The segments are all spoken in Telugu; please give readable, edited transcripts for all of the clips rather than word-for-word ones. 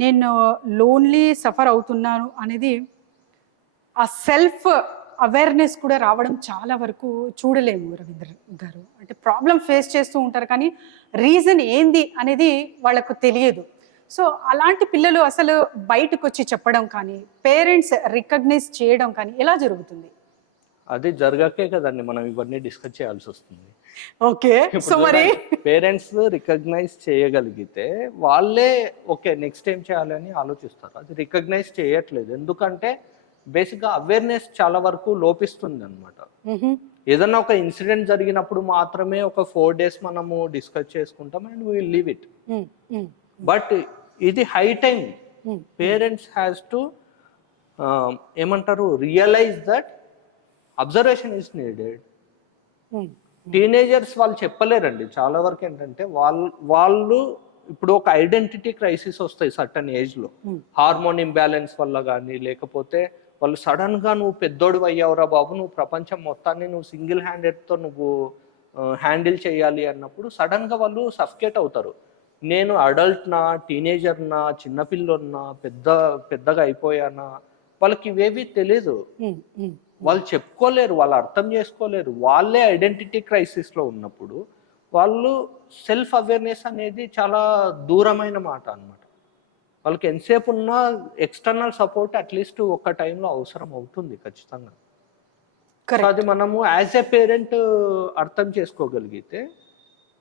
నేను లోన్లీ సఫర్ అవుతున్నాను అనేది ఆ సెల్ఫ్ అవేర్నెస్ కూడా రావడం చాలా వరకు చూడలేము రవీంద్ర గారు. అంటే ప్రాబ్లం ఫేస్ చేస్తూ ఉంటారు కానీ రీజన్ ఏంది అనేది వాళ్ళకు తెలియదు. సో అలాంటి పిల్లలు అసలు బయటకు వచ్చి చెప్పడం కానీ పేరెంట్స్ రికగ్నైజ్ చేయడం కానీ ఎలా జరుగుతుంది? అది జరగకే కదండి మనం ఇవన్నీ డిస్కస్ చేయాల్సి వస్తుంది. ఓకే. సో మరి పేరెంట్స్ రికగ్నైజ్ చేయగలిగితే వాళ్ళే ఓకే నెక్స్ట్ ఏం చేయాలని ఆలోచిస్తారు. అది రికగ్నైజ్ చేయట్లేదు. ఎందుకంటే బేసిక్గా అవేర్నెస్ చాలా వరకు లోపిస్తుంది అనమాట. ఏదన్నా ఒక ఇన్సిడెంట్ జరిగినప్పుడు మాత్రమే ఒక 4 days మనము డిస్కస్ చేసుకుంటాం and we will leave it. But ఇది high time parents has to ఏమంటారు realise that observation is needed. Teenagers వాళ్ళు చెప్పలేరండి చాలా వరకు. ఏంటంటే వాళ్ళు ఇప్పుడు ఒక ఐడెంటిటీ క్రైసిస్ వస్తాయి సర్టన్ ఏజ్లో, హార్మోన్ ఇంబ్యాలెన్స్ వల్ల కానీ, లేకపోతే వాళ్ళు సడన్గా నువ్వు పెద్దోడు అయ్యావురా బాబు, నువ్వు ప్రపంచం మొత్తాన్ని నువ్వు సింగిల్ హ్యాండెడ్తో నువ్వు హ్యాండిల్ చేయాలి అన్నప్పుడు సడన్గా వాళ్ళు సఫికేట్ అవుతారు. నేను అడల్ట్నా, టీనేజర్నా, చిన్నపిల్లన్నా, పెద్దగా అయిపోయానా, వాళ్ళకి ఇవేవి తెలీదు. వాళ్ళు చెప్పుకోలేరు, వాళ్ళు అర్థం చేసుకోలేరు. వాళ్ళే ఐడెంటిటీ క్రైసిస్లో ఉన్నప్పుడు వాళ్ళు సెల్ఫ్ అవేర్నెస్ అనేది చాలా దూరమైన మాట అనమాట. వాళ్ళకి ఎంతసేపు ఉన్నా ఎక్స్టర్నల్ సపోర్ట్ అట్లీస్ట్ ఒక టైంలో అవసరం అవుతుంది ఖచ్చితంగా. అది మనము యాజ్ ఎ పేరెంట్ అర్థం చేసుకోగలిగితే,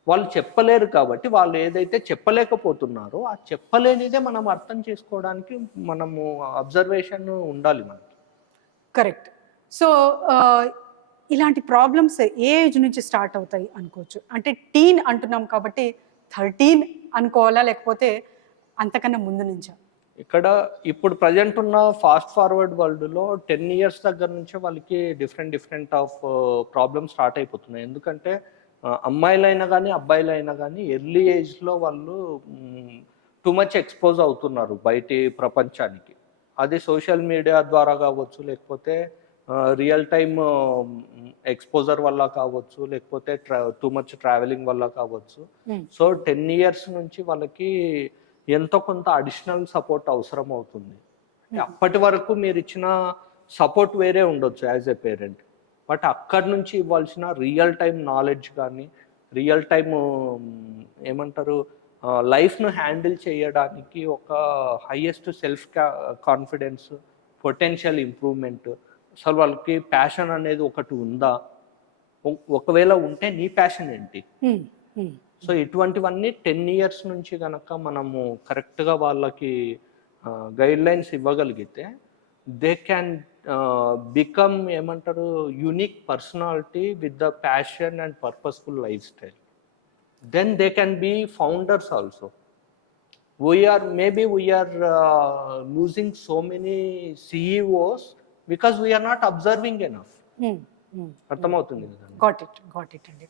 వాళ్ళు చెప్పలేరు కాబట్టి వాళ్ళు ఏదైతే చెప్పలేకపోతున్నారో ఆ చెప్పలేనిదే మనం అర్థం చేసుకోవడానికి మనము అబ్జర్వేషన్ ఉండాలి మనకి. కరెక్ట్. సో ఇలాంటి ప్రాబ్లమ్స్ ఏ ఏజ్ నుంచి స్టార్ట్ అవుతాయి అనుకోవచ్చు? అంటే టీన్ అంటున్నాం కాబట్టి 13 అనుకోవాలా, లేకపోతే అంతకన్నా ముందు నుంచా? ఇక్కడ ఇప్పుడు ప్రజెంట్ ఉన్న ఫాస్ట్ ఫార్వర్డ్ వరల్డ్లో 10 years దగ్గర నుంచే వాళ్ళకి డిఫరెంట్ ఆఫ్ ప్రాబ్లమ్స్ స్టార్ట్ అయిపోతున్నాయి. ఎందుకంటే అమ్మాయిలైనా కానీ అబ్బాయిలైనా కానీ ఎర్లీ ఏజ్లో వాళ్ళు టూ మచ్ ఎక్స్పోజ్ అవుతున్నారు బయటి ప్రపంచానికి. అది సోషల్ మీడియా ద్వారా కావచ్చు, లేకపోతే రియల్ టైమ్ ఎక్స్పోజర్ వల్ల కావచ్చు, లేకపోతే టూ మచ్ ట్రావెలింగ్ వల్ల కావచ్చు. సో 10 years నుంచి వాళ్ళకి ఎంతో కొంత అడిషనల్ సపోర్ట్ అవసరం అవుతుంది. అప్పటి వరకు మీరు ఇచ్చిన సపోర్ట్ వేరే ఉండొచ్చు యాజ్ ఎ పేరెంట్, బట్ అక్కడి నుంచి ఇవ్వాల్సిన రియల్ టైం నాలెడ్జ్ కానీ, రియల్ టైమ్ ఏమంటారు లైఫ్ను హ్యాండిల్ చేయడానికి ఒక highest self confidence, potential improvement, అసలు వాళ్ళకి ప్యాషన్ అనేది ఒకటి ఉందా, ఒకవేళ ఉంటే నీ ప్యాషన్ ఏంటి. సో ఇటువంటివన్నీ 10 years నుంచి కనుక మనము కరెక్ట్గా వాళ్ళకి గైడ్ లైన్స్ ఇవ్వగలిగితే దే క్యాన్ బికమ్ ఏమంటారు unique personality with the passion and purposeful lifestyle. Then they can be founders also. we are losing so many CEOs because we are not observing enough. అర్థమవుతుంది కదా. గాట్ ఇట్ అండి.